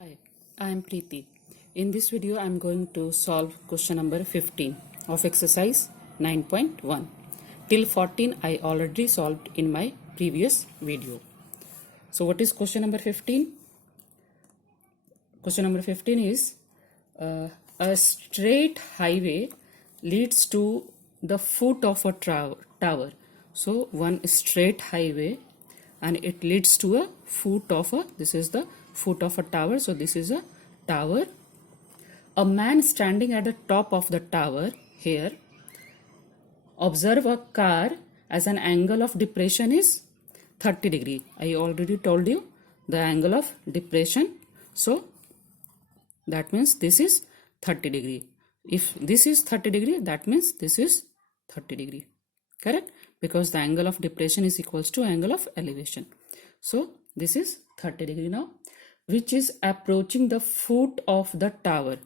Hi, I am Preeti. In this video, I am going to solve question number 15 of exercise 9.1. Till 14, I already solved in my previous video. So, what is question number 15? Question number 15 is a straight highway leads to the foot of a tower. So, one straight highway and it leads to a foot of a, this is the foot of a tower. So, this is a tower. A man standing at the top of the tower here. Observe a car as an angle of depression is 30 degree. I already told you the angle of depression. So, that means this is 30 degree. If this is 30 degree, that means this is 30 degree. Correct? Because the angle of depression is equals to angle of elevation. So, this is 30 degree now, which is approaching the foot of the tower.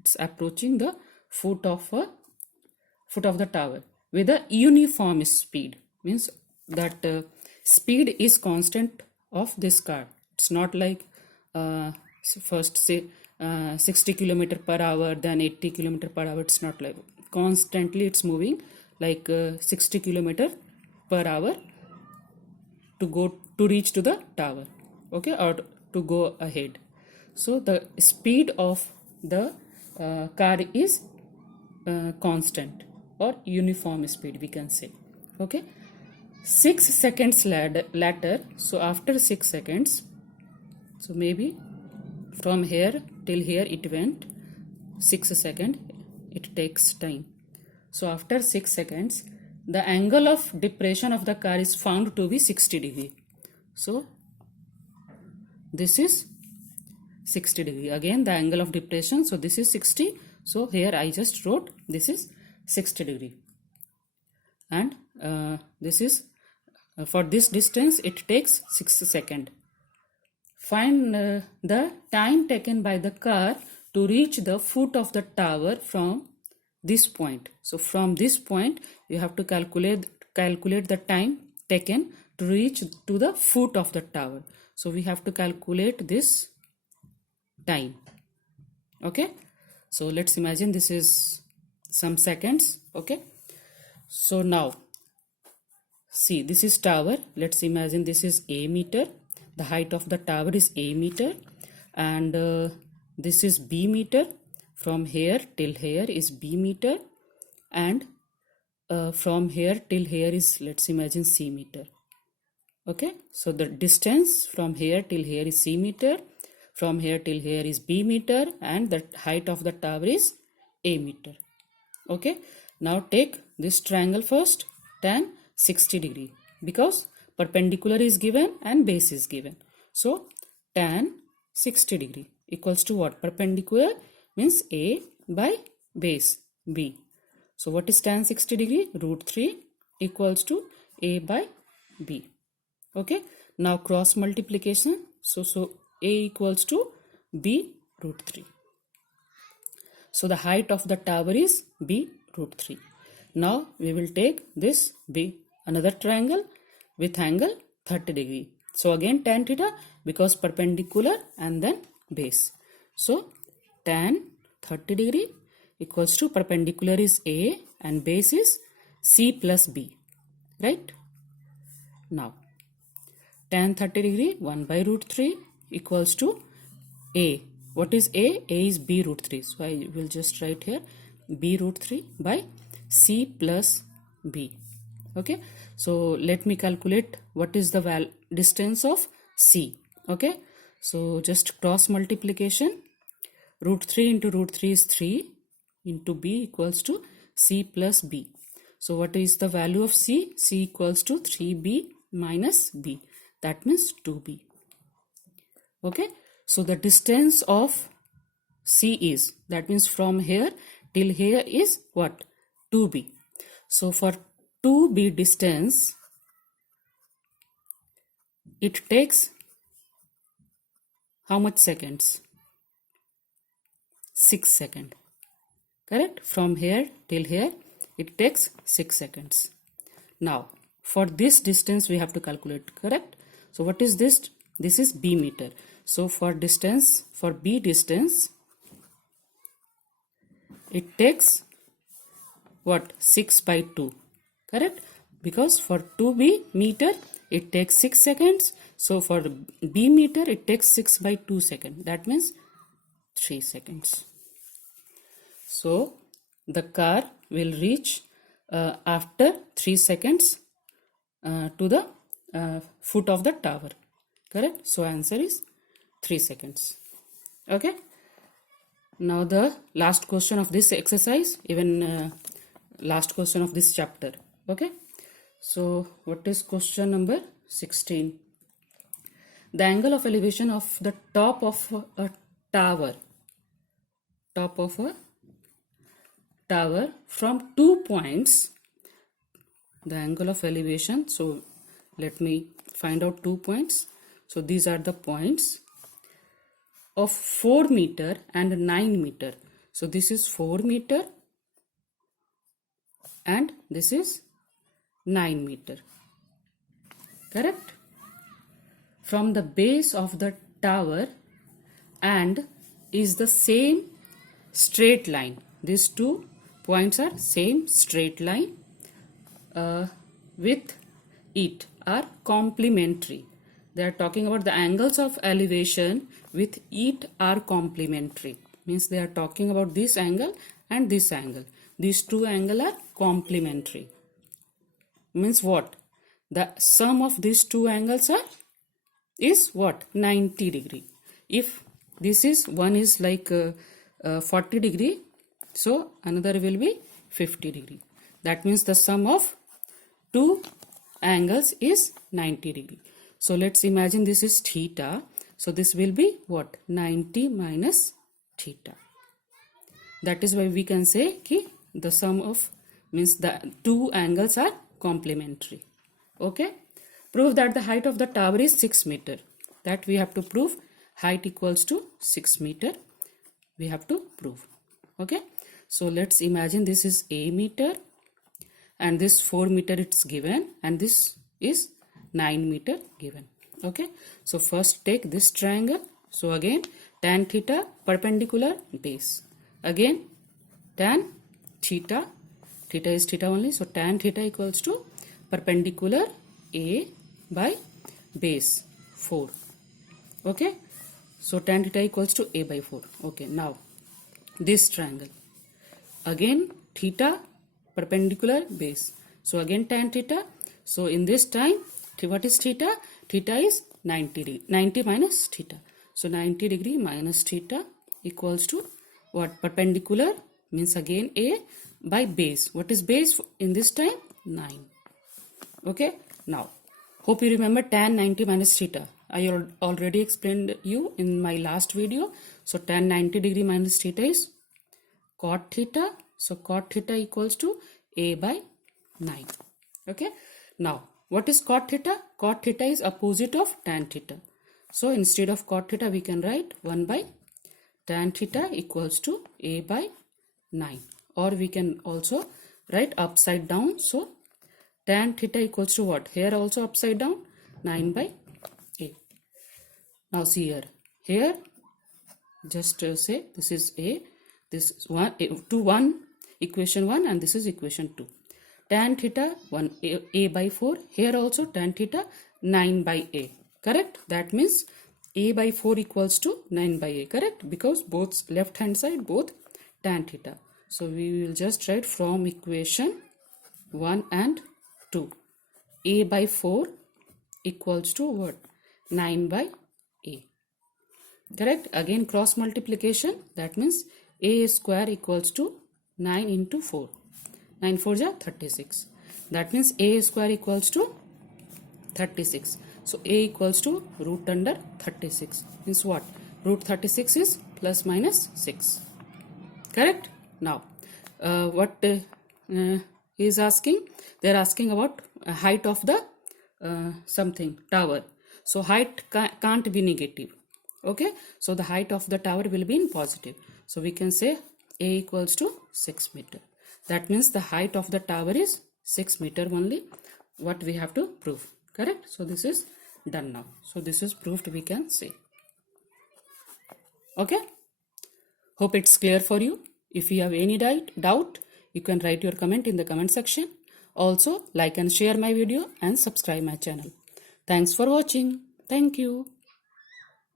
It's approaching the foot of the tower with a uniform speed. Means that speed is constant of this car. It's not like first say 60 kilometer per hour, then 80 kilometer per hour. It's not like constantly it's moving like 60 kilometer per hour to reach to the tower, okay, or to go ahead. So the speed of the car is constant or uniform speed, we can say. Okay, 6 seconds later, so after 6 seconds, so maybe from here till here it went 6 seconds, it takes time. So after 6 seconds, the angle of depression of the car is found to be 60 degree. So this is 60 degree. Again the angle of depression, so this is 60. So here I just wrote this is 60 degree. And this is for this distance it takes 6 seconds. Find the time taken by the car to reach the foot of the tower from this point. So from this point you have to calculate the time taken to reach to the foot of the tower. So we have to calculate this time. Okay, so let's imagine this is some seconds. Okay, so now see, this is tower. Let's imagine this is a meter. The height of the tower is a meter, and this is b meter. From here till here is b meter, and from here till here is, let's imagine, c meter. Okay, so the distance from here till here is c meter, from here till here is b meter, and the height of the tower is a meter. Okay, now take this triangle first, tan 60 degree, because perpendicular is given and base is given. So tan 60 degree equals to what? Perpendicular means a by base b. So what is tan 60 degree? Root 3 equals to a by b. Okay, now cross multiplication. So a equals to b root 3. So the height of the tower is b root 3. Now we will take this b, another triangle with angle 30 degree. So again tan theta, because perpendicular and then base. So tan 30 degree equals to, perpendicular is a and base is c plus b, right? Now tan 30 degree 1 by root 3 equals to a. What is a? A is b root 3. So I will just write here b root 3 by c plus b. Okay, so let me calculate what is the distance of c. Okay, so just cross multiplication. Root 3 into root 3 is 3 into b equals to c plus b. So what is the value of c? C equals to 3b minus b. That means 2b. Okay, so the distance of c is, that means from here till here is what? 2b. So for 2b distance, it takes how much seconds? 6 seconds. Correct? From here till here it takes 6 seconds. Now for this distance we have to calculate, correct? So what is this? This is b meter. So for B distance, it takes what? 6 by 2, correct? Because for 2b meter it takes 6 seconds. So for the b meter it takes 6 by 2 seconds. That means 3 seconds. So the car will reach after 3 seconds to the foot of the tower, correct? So answer is 3 seconds. Okay. Now the last question of this exercise, even last question of this chapter. Okay. So what is question number 16? The angle of elevation of the top of a tower, from 2 points, the angle of elevation. So let me find out 2 points. So these are the points of 4 meter and 9 meter. So this is 4 meter and this is 9 meter, correct? From the base of the tower and is the same straight line. These 2 points are same straight line with it are complementary. They are talking about the angles of elevation with it are complementary. Means they are talking about this angle and this angle. These 2 angles are complementary. Means what? The sum of these 2 angles is what? 90 degree. If this is one is like 40 degree, so another will be 50 degree. That means the sum of 2 angles is 90 degree. So let's imagine this is theta. So this will be what? 90 minus theta. That is why we can say ki the sum of means the 2 angles are complementary. Okay. Prove that the height of the tower is 6 meter. That we have to prove. Height equals to 6 meter. We have to prove. Okay. So let's imagine this is a meter and this 4 meter it's given and this is 9 meter given. Okay. So first take this triangle. So again tan theta perpendicular base. Again tan theta. Theta is theta only. So tan theta equals to perpendicular A by base 4. Okay. So tan theta equals to A by 4. Okay. Now this triangle. Again theta perpendicular base. So again tan theta. So in this time what is theta? Theta is 90 degree. 90 minus theta. So 90 degree minus theta equals to what? Perpendicular means again A by base. What is base in this time? 9. Okay. Now hope you remember tan 90 minus theta. I already explained you in my last video. So tan 90 degree minus theta is cot theta. So cot theta equals to A by 9. Okay. Now what is cot theta? Cot theta is opposite of tan theta. So instead of cot theta we can write 1 by tan theta equals to A by 9. Or we can also write upside down. So tan theta equals to what? Here also upside down 9 by A. Now see here. Here just say this is A. This is 1 equation 1 and this is equation 2. Tan theta 1 A by 4. Here also tan theta 9 by A. Correct? That means A by 4 equals to 9 by A. Correct? Because both left hand side both tan theta. So we will just write from equation 1 and 2. A by 4 equals to what? 9 by A. Correct? Again cross multiplication. That means A square equals to 9 into 4. 9 4 is 36. That means A square equals to 36. So A equals to root under 36. Means what? Root 36 is plus minus 6. Correct? Now, what he is asking? They are asking about height of the something tower. So height can't be negative. Okay? So the height of the tower will be in positive. So we can say A equals to 6 meter. That means the height of the tower is 6 meter only. What we have to prove. Correct? So this is done now. So this is proved, we can say. Okay, hope it's clear for you. If you have any doubt, you can write your comment in the comment section. Also, like and share my video and subscribe my channel. Thanks for watching. Thank you.